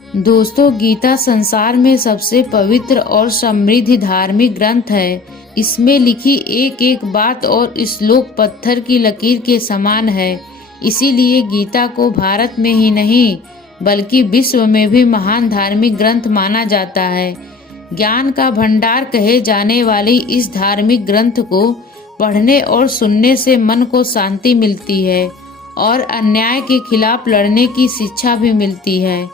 दोस्तों, गीता संसार में सबसे पवित्र और समृद्ध धार्मिक ग्रंथ है। इसमें लिखी एक एक बात और श्लोक पत्थर की लकीर के समान है। इसीलिए गीता को भारत में ही नहीं बल्कि विश्व में भी महान धार्मिक ग्रंथ माना जाता है। ज्ञान का भंडार कहे जाने वाली इस धार्मिक ग्रंथ को पढ़ने और सुनने से मन को शांति मिलती है और अन्याय के खिलाफ लड़ने की शिक्षा भी मिलती है।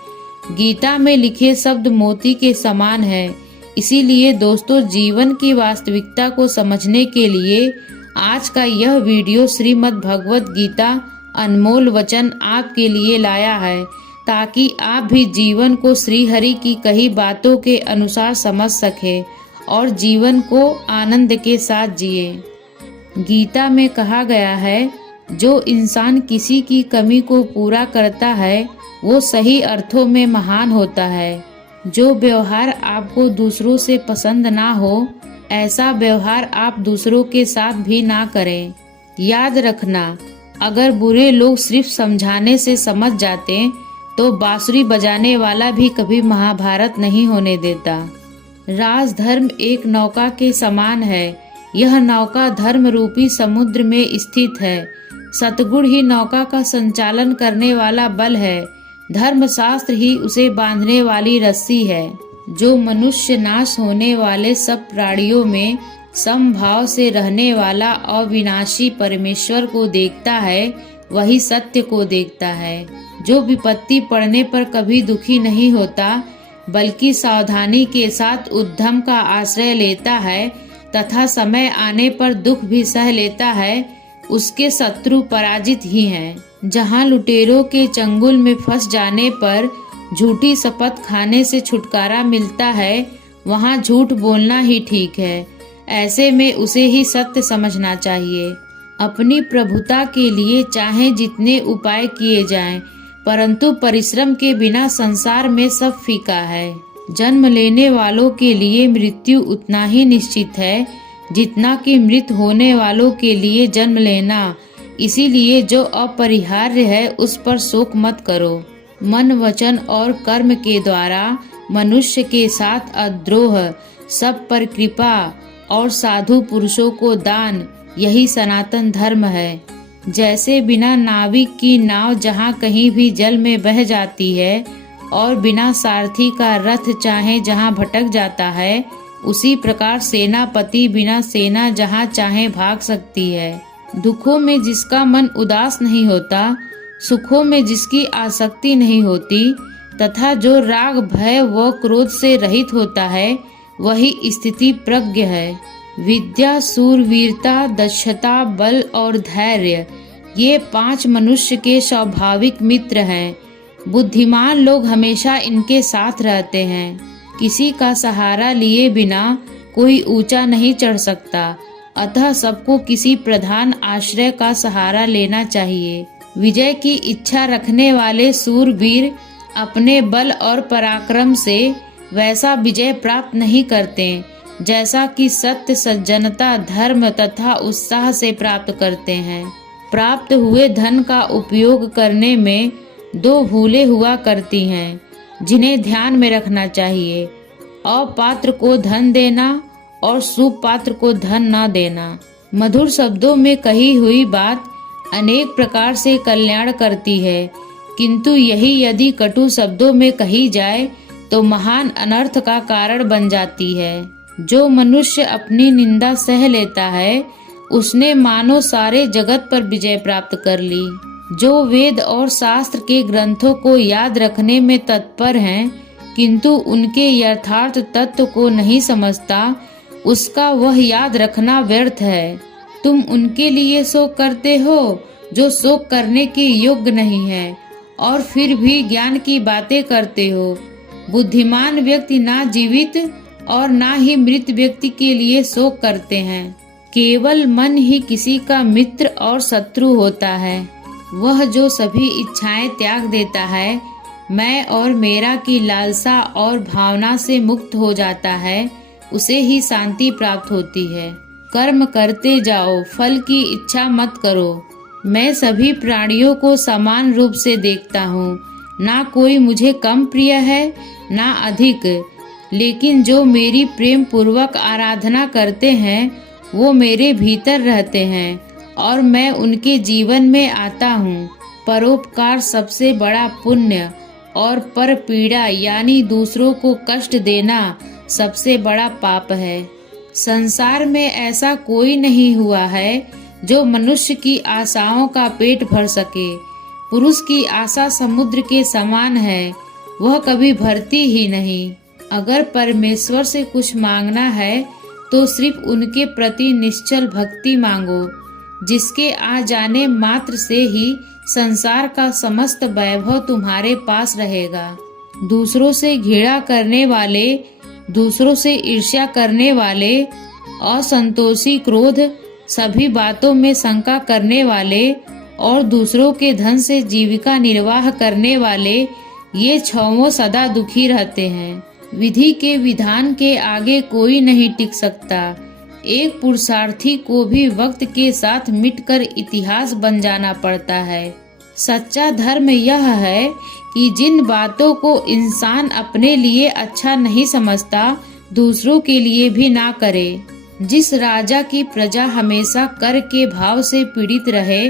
गीता में लिखे शब्द मोती के समान है। इसीलिए दोस्तों, जीवन की वास्तविकता को समझने के लिए आज का यह वीडियो श्रीमद् भगवत गीता अनमोल वचन आपके लिए लाया है, ताकि आप भी जीवन को श्री हरि की कही बातों के अनुसार समझ सके और जीवन को आनंद के साथ जिए। गीता में कहा गया है, जो इंसान किसी की कमी को पूरा करता है वो सही अर्थों में महान होता है। जो व्यवहार आपको दूसरों से पसंद ना हो, ऐसा व्यवहार आप दूसरों के साथ भी ना करें। याद रखना, अगर बुरे लोग सिर्फ समझाने से समझ जाते तो बांसुरी बजाने वाला भी कभी महाभारत नहीं होने देता। राजधर्म एक नौका के समान है। यह नौका धर्म रूपी समुद्र में स्थित है। सतगुण ही नौका का संचालन करने वाला बल है। धर्मशास्त्र ही उसे बांधने वाली रस्सी है। जो मनुष्य नाश होने वाले सब प्राणियों में समभाव से रहने वाला अविनाशी परमेश्वर को देखता है, वही सत्य को देखता है। जो विपत्ति पड़ने पर कभी दुखी नहीं होता, बल्कि सावधानी के साथ उद्यम का आश्रय लेता है तथा समय आने पर दुख भी सह लेता है, उसके शत्रु पराजित ही हैं। जहाँ लुटेरों के चंगुल में फंस जाने पर झूठी शपथ खाने से छुटकारा मिलता है, वहाँ झूठ बोलना ही ठीक है। ऐसे में उसे ही सत्य समझना चाहिए। अपनी प्रभुता के लिए चाहे जितने उपाय किए जाएं, परंतु परिश्रम के बिना संसार में सब फीका है। जन्म लेने वालों के लिए मृत्यु उतना ही निश्चित है जितना कि मृत होने वालों के लिए जन्म लेना। इसीलिए जो अपरिहार्य है उस पर शोक मत करो। मन, वचन और कर्म के द्वारा मनुष्य के साथ अद्रोह, सब पर कृपा और साधु पुरुषों को दान, यही सनातन धर्म है। जैसे बिना नाविक की नाव जहाँ कहीं भी जल में बह जाती है और बिना सारथी का रथ चाहे जहाँ भटक जाता है, उसी प्रकार सेनापति बिना सेना जहाँ चाहे भाग सकती है। दुखों में जिसका मन उदास नहीं होता, सुखों में जिसकी आसक्ति नहीं होती, तथा जो राग, भय व क्रोध से रहित होता है, वही स्थिति प्रज्ञ है। विद्या, शूरवीरता, दक्षता, बल और धैर्य, ये 5 मनुष्य के स्वाभाविक मित्र हैं। बुद्धिमान लोग हमेशा इनके साथ रहते हैं। किसी का सहारा लिए बिना कोई ऊंचा नहीं चढ़ सकता, अतः सबको किसी प्रधान आश्रय का सहारा लेना चाहिए। विजय की इच्छा रखने वाले शूरवीर अपने बल और पराक्रम से वैसा विजय प्राप्त नहीं करते जैसा कि सत्य, सज्जनता, धर्म तथा उत्साह से प्राप्त करते हैं। प्राप्त हुए धन का उपयोग करने में 2 भूलें हुआ करती हैं, जिन्हें ध्यान में रखना चाहिए। अपात्र को धन देना और सुपात्र को धन न देना। मधुर शब्दों में कही हुई बात अनेक प्रकार से कल्याण करती है, किंतु यही यदि कटु शब्दों में कही जाए तो महान अनर्थ का कारण बन जाती है। जो मनुष्य अपनी निंदा सह लेता है, उसने मानो सारे जगत पर विजय प्राप्त कर ली। जो वेद और शास्त्र के ग्रंथों को याद रखने में तत्पर हैं, किंतु उनके यथार्थ तत्व को नहीं समझता, उसका वह याद रखना व्यर्थ है। तुम उनके लिए शोक करते हो जो शोक करने के योग्य नहीं है, और फिर भी ज्ञान की बातें करते हो। बुद्धिमान व्यक्ति ना जीवित और ना ही मृत व्यक्ति के लिए शोक करते हैं। केवल मन ही किसी का मित्र और शत्रु होता है। वह जो सभी इच्छाएं त्याग देता है, मैं और मेरा की लालसा और भावना से मुक्त हो जाता है, उसे ही शांति प्राप्त होती है। कर्म करते जाओ, फल की इच्छा मत करो। मैं सभी प्राणियों को समान रूप से देखता हूँ। ना कोई मुझे कम प्रिय है ना अधिक, लेकिन जो मेरी प्रेम पूर्वक आराधना करते हैं वो मेरे भीतर रहते हैं और मैं उनके जीवन में आता हूँ। परोपकार सबसे बड़ा पुण्य और पर पीड़ा यानी दूसरों को कष्ट देना सबसे बड़ा पाप है। संसार में ऐसा कोई नहीं हुआ है जो मनुष्य की आशाओं का पेट भर सके। पुरुष की आशा समुद्र के समान है, वह कभी भरती ही नहीं। अगर परमेश्वर से कुछ मांगना है तो सिर्फ उनके प्रति निश्चल भक्ति मांगो, जिसके आ जाने मात्र से ही संसार का समस्त वैभव तुम्हारे पास रहेगा। दूसरों से घृणा करने वाले, दूसरों से ईर्ष्या करने वाले, असंतोषी, क्रोध, सभी बातों में शंका करने वाले और दूसरों के धन से जीविका निर्वाह करने वाले, ये छहों सदा दुखी रहते हैं। विधि के विधान के आगे कोई नहीं टिक सकता। एक पुरुषार्थी को भी वक्त के साथ मिटकर इतिहास बन जाना पड़ता है। सच्चा धर्म यह है कि जिन बातों को इंसान अपने लिए अच्छा नहीं समझता, दूसरों के लिए भी ना करे। जिस राजा की प्रजा हमेशा कर के भाव से पीड़ित रहे,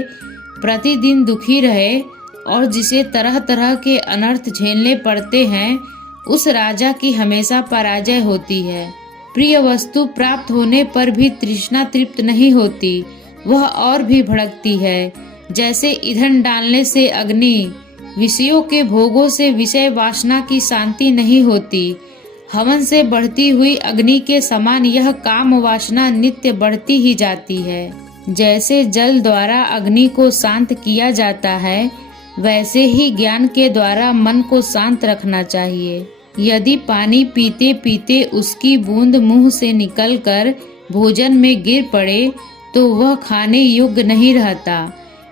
प्रतिदिन दुखी रहे और जिसे तरह तरह के अनर्थ झेलने पड़ते हैं, उस राजा की हमेशा पराजय होती है। प्रिय वस्तु प्राप्त होने पर भी तृष्णा तृप्त नहीं होती, वह और भी भड़कती है। जैसे ईंधन डालने से अग्नि, विषयों के भोगों से विषय वासना की शांति नहीं होती। हवन से बढ़ती हुई अग्नि के समान यह काम वासना नित्य बढ़ती ही जाती है। जैसे जल द्वारा अग्नि को शांत किया जाता है, वैसे ही ज्ञान के द्वारा मन को शांत रखना चाहिए। यदि पानी पीते पीते उसकी बूंद मुंह से निकलकर भोजन में गिर पड़े तो वह खाने योग्य नहीं रहता।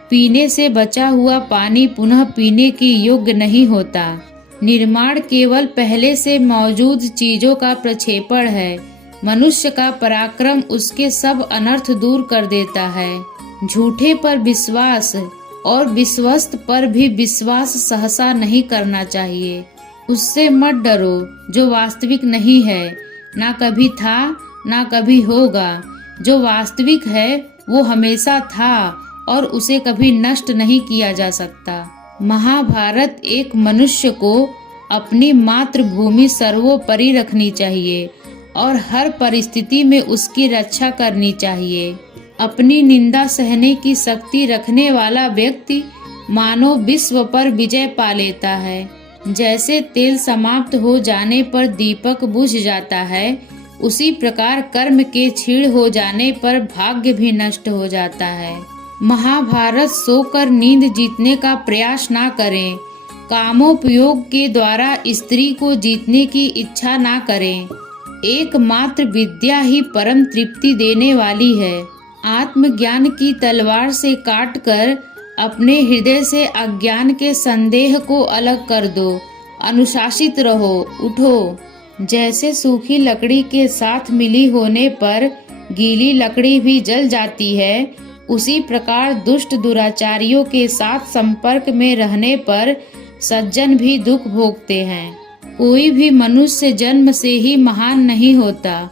पीने से बचा हुआ पानी पुनः पीने के योग्य नहीं होता। निर्माण केवल पहले से मौजूद चीजों का प्रक्षेपण है। मनुष्य का पराक्रम उसके सब अनर्थ दूर कर देता है। झूठे पर विश्वास और विश्वस्त पर भी विश्वास सहसा नहीं करना चाहिए। उससे मत डरो जो वास्तविक नहीं है, ना कभी था ना कभी होगा। जो वास्तविक है वो हमेशा था और उसे कभी नष्ट नहीं किया जा सकता। महाभारत एक मनुष्य को अपनी मातृभूमि सर्वोपरि रखनी चाहिए और हर परिस्थिति में उसकी रक्षा करनी चाहिए। अपनी निंदा सहने की शक्ति रखने वाला व्यक्ति मानो विश्व पर विजय पा लेता है। जैसे तेल समाप्त हो जाने पर दीपक बुझ जाता है, उसी प्रकार कर्म के क्षीण हो जाने पर भाग्य भी नष्ट हो जाता है। महाभारत सोकर नींद जीतने का प्रयास ना करें। कामोपयोग के द्वारा स्त्री को जीतने की इच्छा ना करें। एकमात्र विद्या ही परम तृप्ति देने वाली है। आत्मज्ञान की तलवार से काटकर अपने हृदय से अज्ञान के संदेह को अलग कर दो। अनुशासित रहो, उठो। जैसे सूखी लकड़ी के साथ मिली होने पर गीली लकड़ी भी जल जाती है, उसी प्रकार दुष्ट दुराचारियों के साथ संपर्क में रहने पर सज्जन भी दुख भोगते हैं। कोई भी मनुष्य जन्म से ही महान नहीं होता।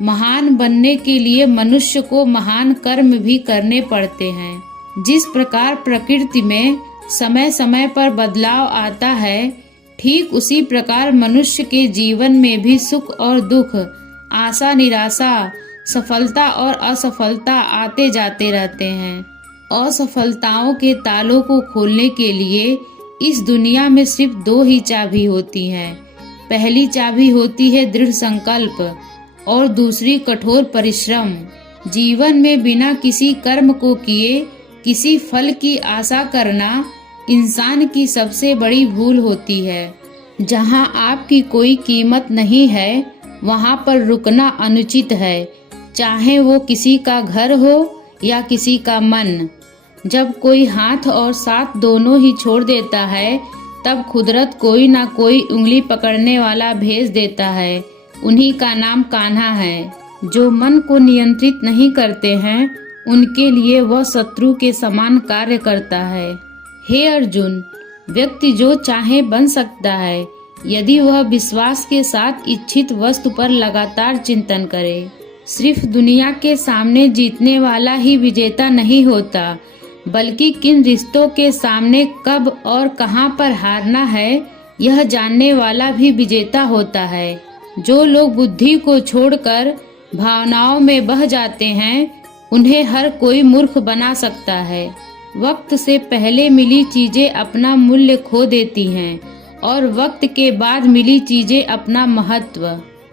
महान बनने के लिए मनुष्य को महान कर्म भी करने पड़ते हैं। जिस प्रकार प्रकृति में समय समय पर बदलाव आता है, ठीक उसी प्रकार मनुष्य के जीवन में भी सुख और दुख, आशा निराशा, सफलता और असफलता आते जाते रहते हैं। असफलताओं के तालों को खोलने के लिए इस दुनिया में सिर्फ दो ही चाबी होती हैं। पहली चाबी होती है दृढ़ संकल्प और दूसरी कठोर परिश्रम। जीवन में बिना किसी कर्म को किए किसी फल की आशा करना इंसान की सबसे बड़ी भूल होती है। जहाँ आपकी कोई कीमत नहीं है, वहाँ पर रुकना अनुचित है, चाहे वो किसी का घर हो या किसी का मन। जब कोई हाथ और साथ दोनों ही छोड़ देता है, तब कुदरत कोई ना कोई उंगली पकड़ने वाला भेज देता है। उन्हीं का नाम कान्हा है। जो मन को नियंत्रित नहीं करते हैं, उनके लिए वह शत्रु के समान कार्य करता है। हे अर्जुन, व्यक्ति जो चाहे बन सकता है यदि वह विश्वास के साथ इच्छित वस्तु पर लगातार चिंतन करे। सिर्फ दुनिया के सामने जीतने वाला ही विजेता नहीं होता, बल्कि किन रिश्तों के सामने कब और कहां पर हारना है यह जानने वाला भी विजेता होता है। जो लोग बुद्धि को छोड़कर भावनाओं में बह जाते हैं उन्हें हर कोई मूर्ख बना सकता है। वक्त से पहले मिली चीजें अपना मूल्य खो देती हैं और वक्त के बाद मिली चीजें अपना महत्व।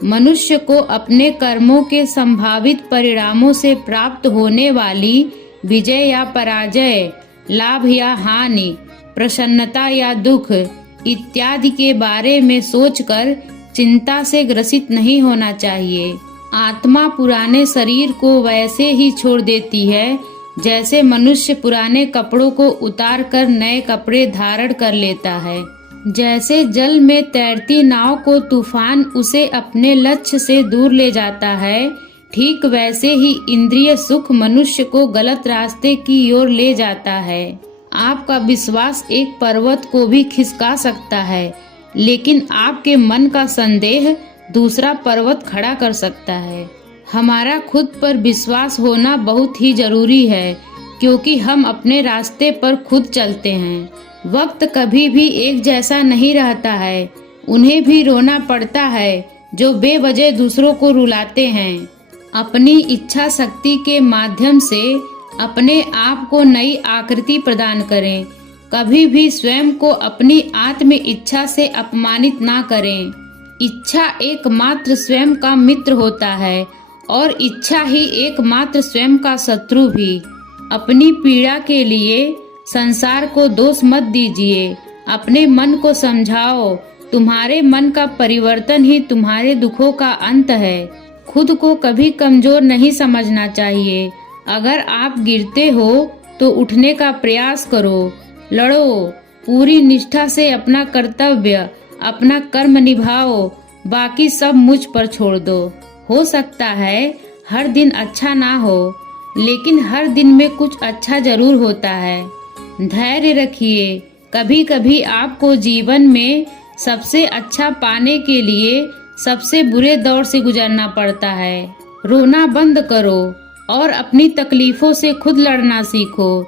मनुष्य को अपने कर्मों के संभावित परिणामों से प्राप्त होने वाली विजय या पराजय, लाभ या हानि, प्रसन्नता या दुख इत्यादि के बारे में सोचकर चिंता से ग्रसित नहीं होना चाहिए। आत्मा पुराने शरीर को वैसे ही छोड़ देती है जैसे मनुष्य पुराने कपड़ों को उतार कर नए कपड़े धारण कर लेता है। जैसे जल में तैरती नाव को तूफान उसे अपने लक्ष्य से दूर ले जाता है, ठीक वैसे ही इंद्रिय सुख मनुष्य को गलत रास्ते की ओर ले जाता है। आपका विश्वास एक पर्वत को भी खिसका सकता है, लेकिन आपके मन का संदेह दूसरा पर्वत खड़ा कर सकता है। हमारा खुद पर विश्वास होना बहुत ही जरूरी है, क्योंकि हम अपने रास्ते पर खुद चलते हैं। वक्त कभी भी एक जैसा नहीं रहता है, उन्हें भी रोना पड़ता है जो बेवजह दूसरों को रुलाते हैं। अपनी इच्छा शक्ति के माध्यम से अपने आप को नई आकृति प्रदान करें। कभी भी स्वयं को अपनी आत्म इच्छा से अपमानित ना करें। इच्छा एकमात्र स्वयं का मित्र होता है और इच्छा ही एकमात्र स्वयं का शत्रु भी। अपनी पीड़ा के लिए संसार को दोष मत दीजिए, अपने मन को समझाओ। तुम्हारे मन का परिवर्तन ही तुम्हारे दुखों का अंत है। खुद को कभी कमजोर नहीं समझना चाहिए। अगर आप गिरते हो तो उठने का प्रयास करो, लड़ो, पूरी निष्ठा से अपना कर्तव्य, अपना कर्म निभाओ, बाकी सब मुझ पर छोड़ दो। हो सकता है हर दिन अच्छा ना हो, लेकिन हर दिन में कुछ अच्छा जरूर होता है। धैर्य रखिए। कभी कभी आपको जीवन में सबसे अच्छा पाने के लिए सबसे बुरे दौर से गुजरना पड़ता है। रोना बंद करो और अपनी तकलीफों से खुद लड़ना सीखो,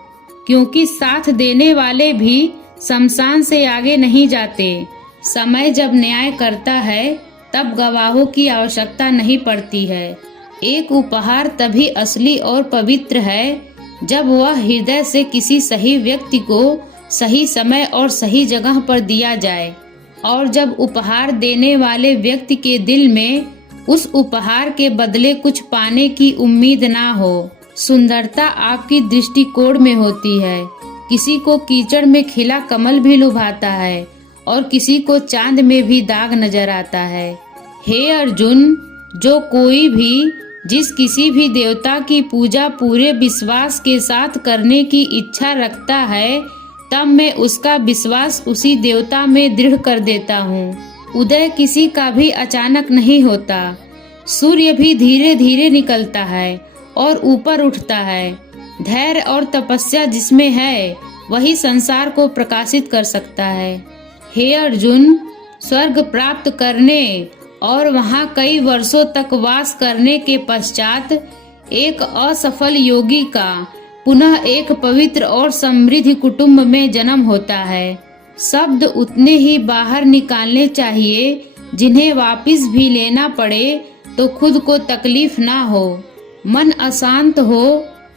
क्योंकि साथ देने वाले भी शमशान से आगे नहीं जाते। समय जब न्याय करता है तब गवाहों की आवश्यकता नहीं पड़ती है। एक उपहार तभी असली और पवित्र है जब वह हृदय से किसी सही व्यक्ति को सही समय और सही जगह पर दिया जाए, और जब उपहार देने वाले व्यक्ति के दिल में उस उपहार के बदले कुछ पाने की उम्मीद ना हो। सुंदरता आपकी दृष्टिकोण में होती है। किसी को कीचड़ में खिला कमल भी लुभाता है और किसी को चांद में भी दाग नजर आता है। हे अर्जुन, जो कोई भी जिस किसी भी देवता की पूजा पूरे विश्वास के साथ करने की इच्छा रखता है, तब मैं उसका विश्वास उसी देवता में दृढ़ कर देता हूँ। उदय किसी का भी अचानक नहीं होता। सूर्य भी धीरे धीरे निकलता है और ऊपर उठता है। धैर्य और तपस्या जिसमें है वही संसार को प्रकाशित कर सकता है। हे अर्जुन, स्वर्ग प्राप्त करने और वहां कई वर्षों तक वास करने के पश्चात एक असफल योगी का पुनः एक पवित्र और समृद्ध कुटुंब में जन्म होता है। शब्द उतने ही बाहर निकालने चाहिए जिन्हें वापस भी लेना पड़े तो खुद को तकलीफ ना हो। मन अशांत हो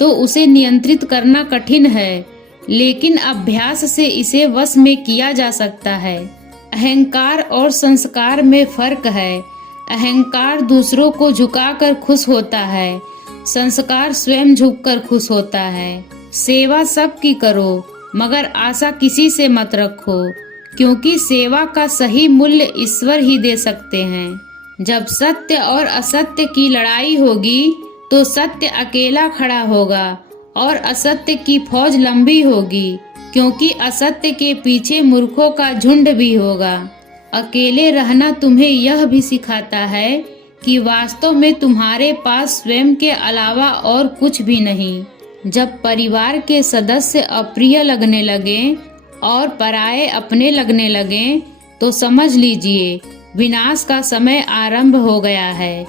तो उसे नियंत्रित करना कठिन है, लेकिन अभ्यास से इसे वश में किया जा सकता है। अहंकार और संस्कार में फर्क है। अहंकार दूसरों को झुकाकर खुश होता है, संस्कार स्वयं झुककर खुश होता है। सेवा सबकी करो, मगर आशा किसी से मत रखो, क्योंकि सेवा का सही मूल्य ईश्वर ही दे सकते हैं। जब सत्य और असत्य की लड़ाई होगी तो सत्य अकेला खड़ा होगा और असत्य की फौज लंबी होगी, क्योंकि असत्य के पीछे मूर्खों का झुंड भी होगा। अकेले रहना तुम्हें यह भी सिखाता है कि वास्तव में तुम्हारे पास स्वयं के अलावा और कुछ भी नहीं। जब परिवार के सदस्य अप्रिय लगने लगे और पराये अपने लगने लगें तो समझ लीजिए विनाश का समय आरंभ हो गया है।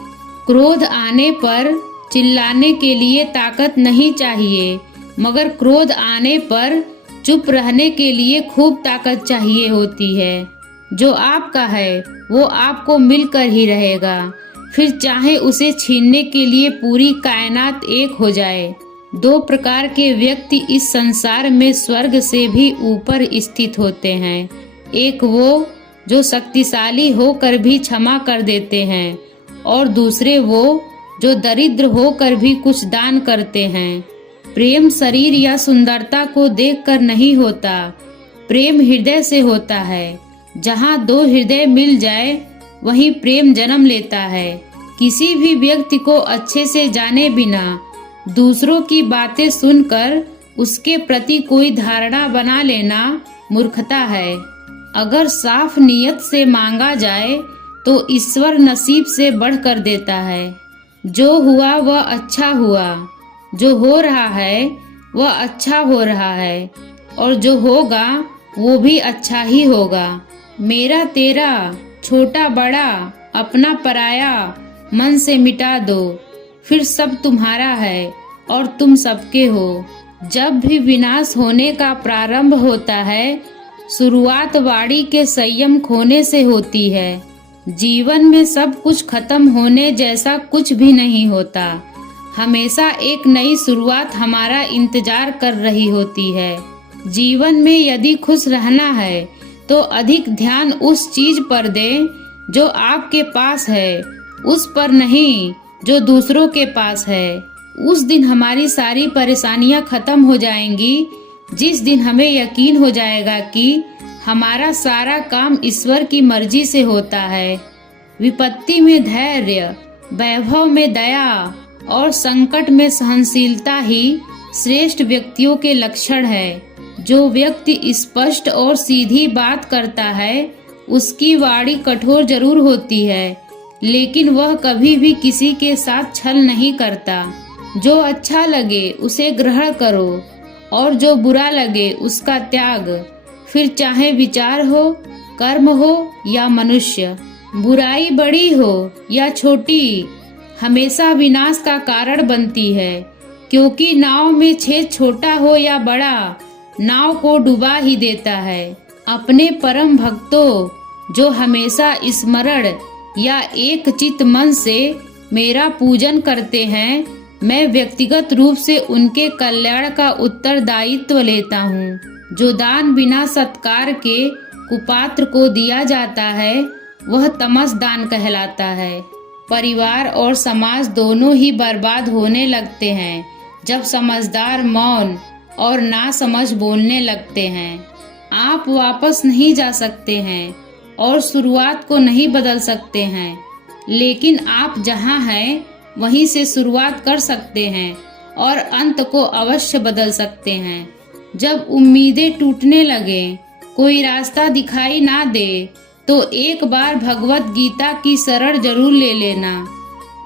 क्रोध आने पर चिल्लाने के लिए ताकत नहीं चाहिए, मगर क्रोध आने पर चुप रहने के लिए खूब ताकत चाहिए होती है। जो आपका है वो आपको मिलकर ही रहेगा, फिर चाहे उसे छीनने के लिए पूरी कायनात एक हो जाए। दो प्रकार के व्यक्ति इस संसार में स्वर्ग से भी ऊपर स्थित होते हैं। एक वो जो शक्तिशाली होकर भी क्षमा कर देते हैं, और दूसरे वो जो दरिद्र होकर भी कुछ दान करते हैं। प्रेम शरीर या सुंदरता को देखकर नहीं होता, प्रेम हृदय से होता है। जहाँ दो हृदय मिल जाए वहीं प्रेम जन्म लेता है। किसी भी व्यक्ति को अच्छे से जाने बिना दूसरों की बातें सुनकर उसके प्रति कोई धारणा बना लेना मूर्खता है। अगर साफ नियत से मांगा जाए तो ईश्वर नसीब से बढ़कर देता है। जो हुआ वह अच्छा हुआ, जो हो रहा है वह अच्छा हो रहा है, और जो होगा वो भी अच्छा ही होगा। मेरा तेरा, छोटा बड़ा, अपना पराया मन से मिटा दो, फिर सब तुम्हारा है और तुम सबके हो। जब भी विनाश होने का प्रारंभ होता है, शुरुआत वाणी के संयम खोने से होती है। जीवन में सब कुछ खत्म होने जैसा कुछ भी नहीं होता। हमेशा एक नई शुरुआत हमारा इंतजार कर रही होती है। जीवन में यदि खुश रहना है तो अधिक ध्यान उस चीज पर दें जो आपके पास है, उस पर नहीं जो दूसरों के पास है। उस दिन हमारी सारी परेशानियां खत्म हो जाएंगी, जिस दिन हमें यकीन हो जाएगा कि हमारा सारा काम ईश्वर की मर्जी से होता है। विपत्ति में धैर्य, वैभव में दया और संकट में सहनशीलता ही श्रेष्ठ व्यक्तियों के लक्षण है। जो व्यक्ति स्पष्ट और सीधी बात करता है उसकी वाणी कठोर जरूर होती है, लेकिन वह कभी भी किसी के साथ छल नहीं करता। जो अच्छा लगे उसे ग्रहण करो और जो बुरा लगे उसका त्याग। फिर चाहे विचार हो, कर्म हो या मनुष्य, बुराई बड़ी हो या छोटी, हमेशा विनाश का कारण बनती है। क्योंकि नाव में छेद छोटा हो या बड़ा, नाव को डुबा ही देता है। अपने परम भक्तों जो हमेशा स्मरण या एक चित मन से मेरा पूजन करते हैं, मैं व्यक्तिगत रूप से उनके कल्याण का उत्तरदायित्व लेता हूँ। जो दान बिना सत्कार के कुपात्र को दिया जाता है वह तमस दान कहलाता है। परिवार और समाज दोनों ही बर्बाद होने लगते हैं जब समझदार मौन और नासमझ बोलने लगते हैं। आप वापस नहीं जा सकते हैं और शुरुआत को नहीं बदल सकते हैं, लेकिन आप जहां हैं वहीं से शुरुआत कर सकते हैं और अंत को अवश्य बदल सकते हैं। जब उम्मीदें टूटने लगे, कोई रास्ता दिखाई ना दे, तो एक बार भगवत गीता की शरण जरूर ले लेना।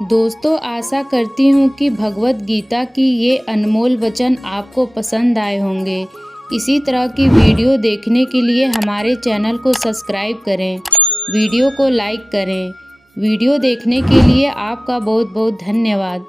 दोस्तों, आशा करती हूँ कि भगवत गीता की ये अनमोल वचन आपको पसंद आए होंगे। इसी तरह की वीडियो देखने के लिए हमारे चैनल को सब्सक्राइब करें, वीडियो को लाइक करें। वीडियो देखने के लिए आपका बहुत बहुत धन्यवाद।